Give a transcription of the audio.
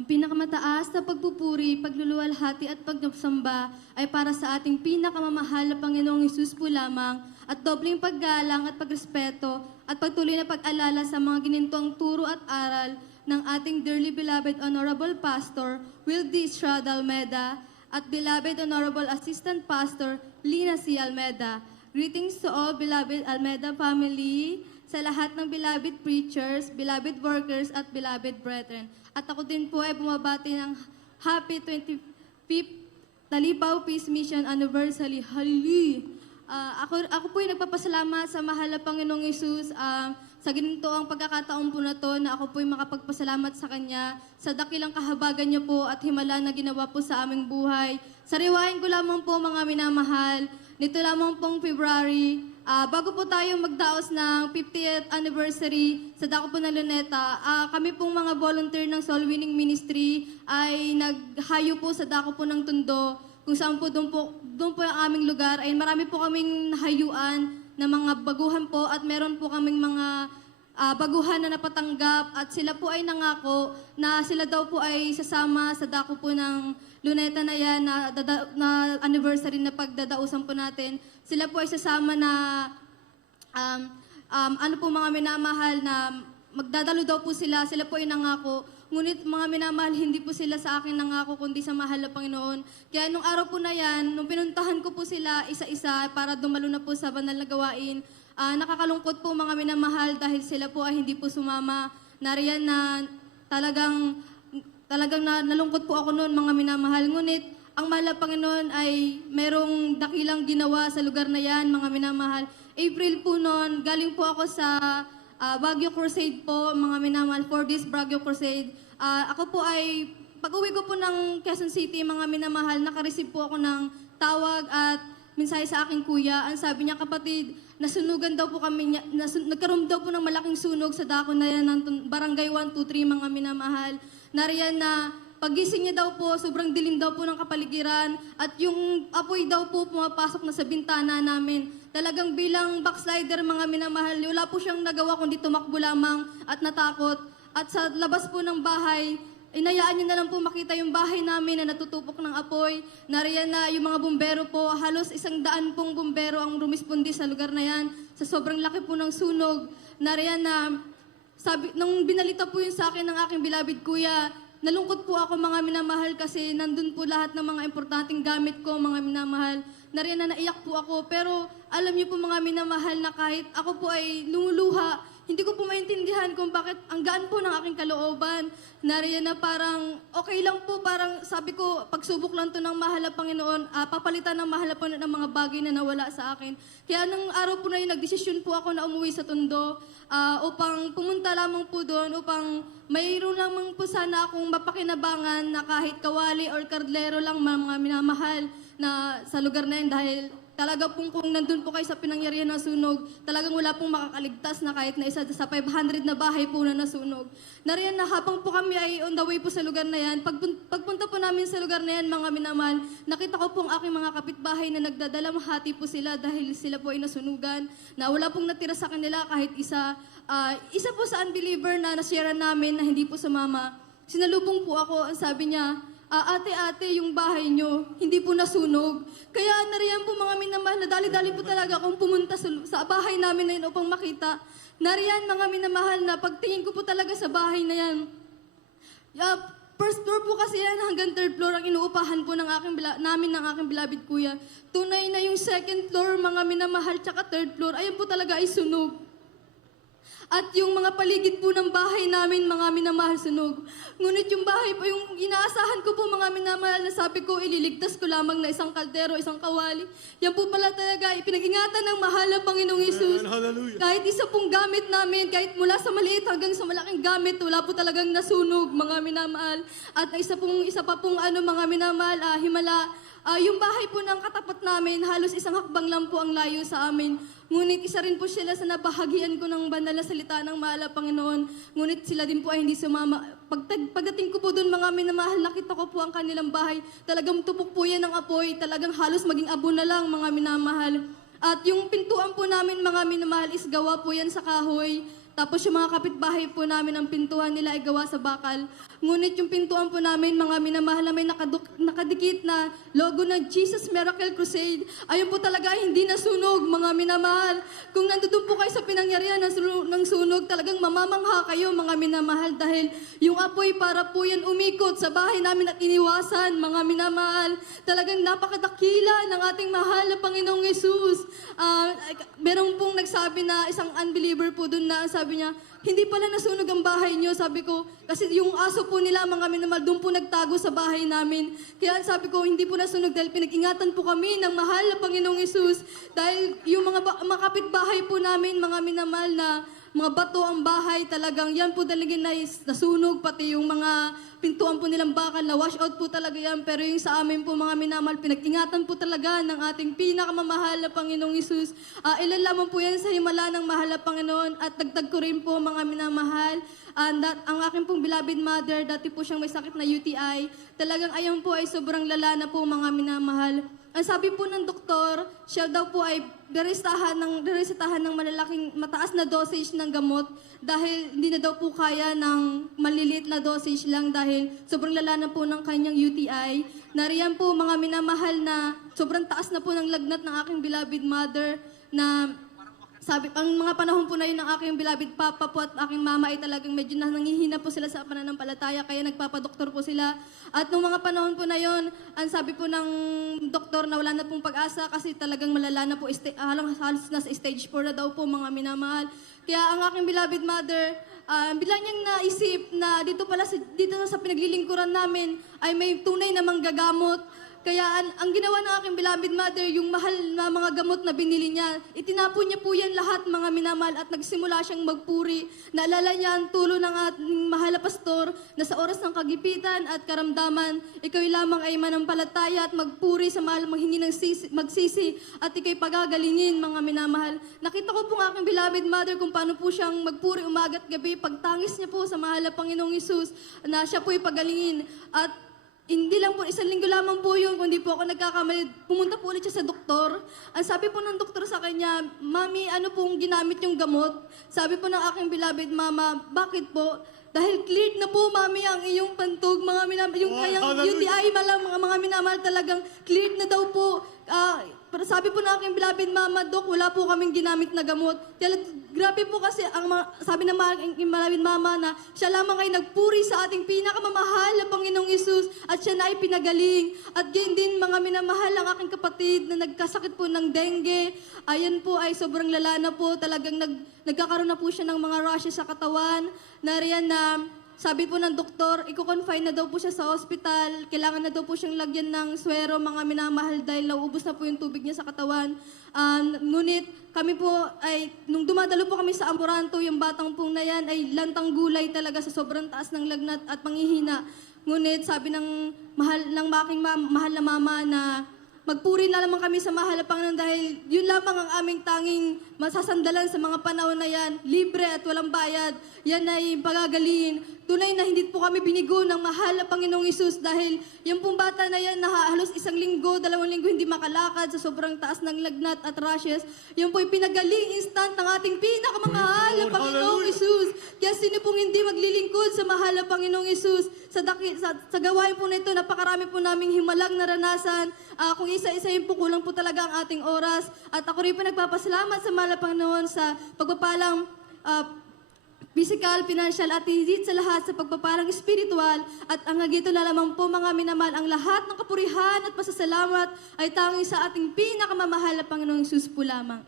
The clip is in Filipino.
Ang pinakamataas na pagpupuri, pagluluwalhati at pagsamba ay para sa ating pinakamamahal na Panginoong Hesus po lamang at dobleng paggalang at pagrespeto at pagtuloy na pag-alala sa mga ginintong turo at aral ng ating dearly beloved Honorable Pastor Wildy Estrada Almeda at beloved Honorable Assistant Pastor Lina C. Almeda. Greetings to all beloved Almeda family, sa lahat ng beloved preachers, beloved workers at beloved brethren. At ako din po ay bumabati ng happy 25th Talipaw Peace Mission Anniversary. Ako po ay nagpapasalamat sa mahal na Panginoong Hesus sa ganito ang pagkakataon po na to na ako po ay makapagpasalamat sa Kanya sa dakilang kahabagan niya po at himala na ginawa po sa aming buhay. Sariwain ko lamang po mga minamahal, nito lamang pong February, bago po tayo magdaos ng 50th anniversary sa dako po ng Luneta, kami pong mga volunteer ng Soul Winning Ministry ay naghayo po sa dako po ng Tondo, kung saan po doon po ang aming lugar ay marami po kaming nahayuan na mga baguhan po at meron po kaming mga baguhan na napatanggap at sila po ay nangako na sila daw po ay sasama sa dako po ng Luneta na yan na anniversary na pagdadausan po natin. Sila po ay sasama na ano po mga minamahal na magdadalo daw po sila po ay nangako. Ngunit mga minamahal, hindi po sila sa akin nangako kundi sa mahal na Panginoon. Kaya nung araw po na yan, nung pinuntahan ko po sila isa-isa para dumalo na po sa banal na gawain, nakakalungkot po mga minamahal dahil sila po ay hindi po sumama. Nariyan na talagang nalungkot po ako noon mga minamahal. Ngunit ang mahal na Panginoon ay merong dakilang ginawa sa lugar na yan mga minamahal. April po noon, galing po ako sa Baguio Crusade po, mga minamahal, for this Baguio Crusade. Ako po ay, pag-uwi ko po ng Quezon City, mga minamahal, nakareceive po ako ng tawag at mensahe sa aking kuya. Ang sabi niya, kapatid, nasunugan daw po kami, nagkaroon daw po ng malaking sunog sa dako na yan ng Barangay 123, mga minamahal. Nariyan na pagising niya daw po, sobrang dilim daw po ng kapaligiran at yung apoy daw po pumapasok na sa bintana namin. Talagang bilang backslider mga minamahal, wala po siyang nagawa kundi tumakbo lamang at natakot. At sa labas po ng bahay, inayaan niya na lang po makita yung bahay namin na natutupok ng apoy. Nariyan na yung mga bumbero po, halos 100 pong bumbero ang rumispondi sa lugar na yan. Sa sobrang laki po ng sunog, nariyan na nung binalita po yun sa akin ng aking beloved kuya, nalungkot po ako mga minamahal kasi nandun po lahat ng mga importanteng gamit ko mga minamahal. Nariyan na naiyak po ako pero alam niyo po mga minamahal na kahit ako po ay lumuluha, hindi ko po maintindihan kung bakit ang gaan po ng aking kalooban. Nariyan na parang okay lang po, parang sabi ko, pagsubok lang to ng mahal na Panginoon, papalitan ng mahal na Panginoon ng mga bagay na nawala sa akin. Kaya nung araw po na yun, nagdesisyon po ako na umuwi sa Tondo upang pumunta lamang po doon, upang mayroon lamang po sana akong mapakinabangan na kahit kawali or kardlero lang mga minamahal na sa lugar na yun dahil talaga pong kung nandun po kayo sa pinangyarihan ng sunog, talagang wala pong makakaligtas na kahit na isa sa 500 na bahay po na nasunog. Nariyan na habang po kami ay on the way po sa lugar na yan, pagpunta po namin sa lugar na yan, mga minamahal, nakita ko pong aking mga kapitbahay na nagdadalamhati po sila dahil sila po ay nasunugan, na wala pong natira sa kanila kahit isa. Isa po sa unbeliever na nasyera namin na hindi po sumama. Sinalubong po ako, ang sabi niya, ate, yung bahay nyo, hindi po nasunog. Kaya nariyan po mga minamahal na dali-dali po talaga akong pumunta sa bahay namin na yun upang makita. Nariyan mga minamahal na pagtingin ko po talaga sa bahay na yan. First floor po kasi yan hanggang third floor ang inuupahan po namin ng aking beloved kuya. Tunay na yung second floor mga minamahal tsaka third floor, ayan po talaga ay sunog. At yung mga paligid po ng bahay namin, mga minamahal, sunog. Ngunit yung bahay po, yung inaasahan ko po mga minamahal na sabi ko, ililigtas ko lamang na isang kaldero, isang kawali. Yan po pala talaga, ipinag-ingatan ng mahal na Panginoong Hesus. Kahit isa pong gamit namin, kahit mula sa maliit hanggang sa malaking gamit, wala po talagang nasunog, mga minamahal. At isa pa pong mga minamahal, himala. Yung bahay po ng katapat namin, halos isang hakbang lang po ang layo sa amin. Ngunit isa rin po sila sa nabahagian ko ng banal na salita ng mahal na Panginoon. Ngunit sila din po ay hindi sumama. Pagdating ko po doon mga minamahal, nakita ko po ang kanilang bahay. Talagang tupok po yan ng apoy. Talagang halos maging abo na lang mga minamahal. At yung pintuan po namin mga minamahal is gawa po yan sa kahoy. Tapos yung mga kapitbahay po namin, ang pintuan nila ay gawa sa bakal. Ngunit yung pintuan po namin, mga minamahal na may nakadikit na logo ng Jesus Miracle Crusade, ayun po talaga hindi nasunog, mga minamahal. Kung nandun po kayo sa pinangyarihan ng sunog, talagang mamamangha kayo, mga minamahal, dahil yung apoy para po yan umikot sa bahay namin at iniwasan, mga minamahal. Talagang napakadakila ng ating mahal na Panginoong Yesus. Meron pong nagsabi na isang unbeliever po dun na sabi niya, hindi pala nasunog ang bahay niyo. Sabi ko, kasi yung aso po nila, mga minamahal, doon po nagtago sa bahay namin. Kaya sabi ko, hindi po nasunog dahil pinag-ingatan po kami ng mahal na Panginoong Yesus. Dahil yung mga kapitbahay po namin, mga minamahal, na mga bato ang bahay, talagang yan po talaga nasunog, pati yung mga pintuan po nilang bakal, na wash out po talaga yan. Pero yung sa amin po, mga minamahal, pinag-ingatan po talaga ng ating pinakamamahal na Panginoong Yesus. Ilan lamang po yan sa himala ng mahal na Panginoon. At dagdag ko rin po, mga minamahal, ang aking pong beloved mother, dati po siyang may sakit na UTI. Talagang ayan po ay sobrang lala na po, mga minamahal. Ang sabi po ng doktor, siya daw po ay deresitahan ng malalaking, mataas na dosage ng gamot dahil hindi na daw po kaya ng maliliit na dosage lang dahil sobrang lala na po ng kanyang UTI. Nariyan po, mga minamahal, na sobrang taas na po ng lagnat ng aking beloved mother, na sabi, ang mga panahon po na yun ng aking beloved papa po at aking mama ay talagang medyo nangihina po sila sa pananampalataya, kaya nagpapadoktor po sila. At nung mga panahon po na yun, ang sabi po ng doktor na wala na pong pag-asa kasi talagang malala na po, halos nasa stage 4 na daw po, mga minamahal. Kaya ang aking beloved mother, bigla niyang naisip na dito sa pinaglilingkuran namin ay may tunay na manggagamot. Kaya ang ginawa ng aking beloved mother, yung mahal na mga gamot na binili niya, itinapon niya po yan lahat, mga minamahal, at nagsimula siyang magpuri. Naalala niya ang tulo ng ating mahal na pastor na sa oras ng kagipitan at karamdaman, ikaw lamang ay manampalataya at magpuri sa mahal, maghingi ng magsisi at ikaw'y pagagalingin, mga minamahal. Nakita ko po ang aking beloved mother kung paano po siyang magpuri umaga at gabi, pagtangis niya po sa mahal na Panginoong Yesus na siya po'y pagalingin. At hindi lang po, 1 linggo lamang po yun, kundi po ako nagkakamali. Pumunta po ulit siya sa doktor. Ang sabi po ng doktor sa kanya, Mami, ano pong ginamit yung gamot? Sabi po ng aking beloved mama, bakit po? Dahil cleared na po, Mami, ang iyong pantog, mga minamahal. Yung kayang UTI, mga minamahal, talagang cleared na daw po. Pero sabi po ng aking beloved mama, Dok, wala po kaming ginamit na gamot. Kaya, grabe po kasi, sabi ng aking beloved mama na siya lamang ay nagpuri sa ating pinakamamahal na Panginoong Yesus at siya na ay pinagaling. At gayon din, mga minamahal, ang aking kapatid na nagkasakit po ng dengue. Ayan po ay sobrang lala na po. Talagang nagkakaroon na po siya ng mga rashes sa katawan. Nariyan na sabi po ng doktor, i-confine na daw po siya sa hospital. Kailangan na daw po siyang lagyan ng swero, mga minamahal, dahil nauubos na po yung tubig niya sa katawan. Ngunit kami po ay, nung dumadalo po kami sa Amoranto, yung batang pong na yan ay lantang gulay talaga sa sobrang taas ng lagnat at panghihina. Ngunit sabi ng aking mahal na mama na magpuri na naman kami sa mahal na Panginoon dahil yun lamang ang aming tanging masasandalan sa mga panahon na yan. Libre at walang bayad. Yan ay pagagalingin. Tunay na hindi po kami binigo ng mahal na Panginoong Yesus dahil yung pong bata na yan na halos 1 linggo, 2 linggo hindi makalakad sa sobrang taas ng lagnat at rashes. Yung po'y pinagaling instant ng ating pinakamamahal na Panginoong Yesus. Kaya sino pong hindi maglilingkod sa mahal na Panginoong Yesus? Sa gawain po na ito, napakarami po naming himalang naranasan. Kung isa-isahin po, kulang po talaga ang ating oras. At ako rin po nagpapasalamat sa mahal na Panginoon sa pagpapalang physical, financial, at higit sa lahat sa pagpapalang espiritual. At ang hagito na lamang po, mga minamahal, ang lahat ng kapurihan at pasasalamat ay tanging sa ating pinakamamahal na Panginoong Yesus po lamang.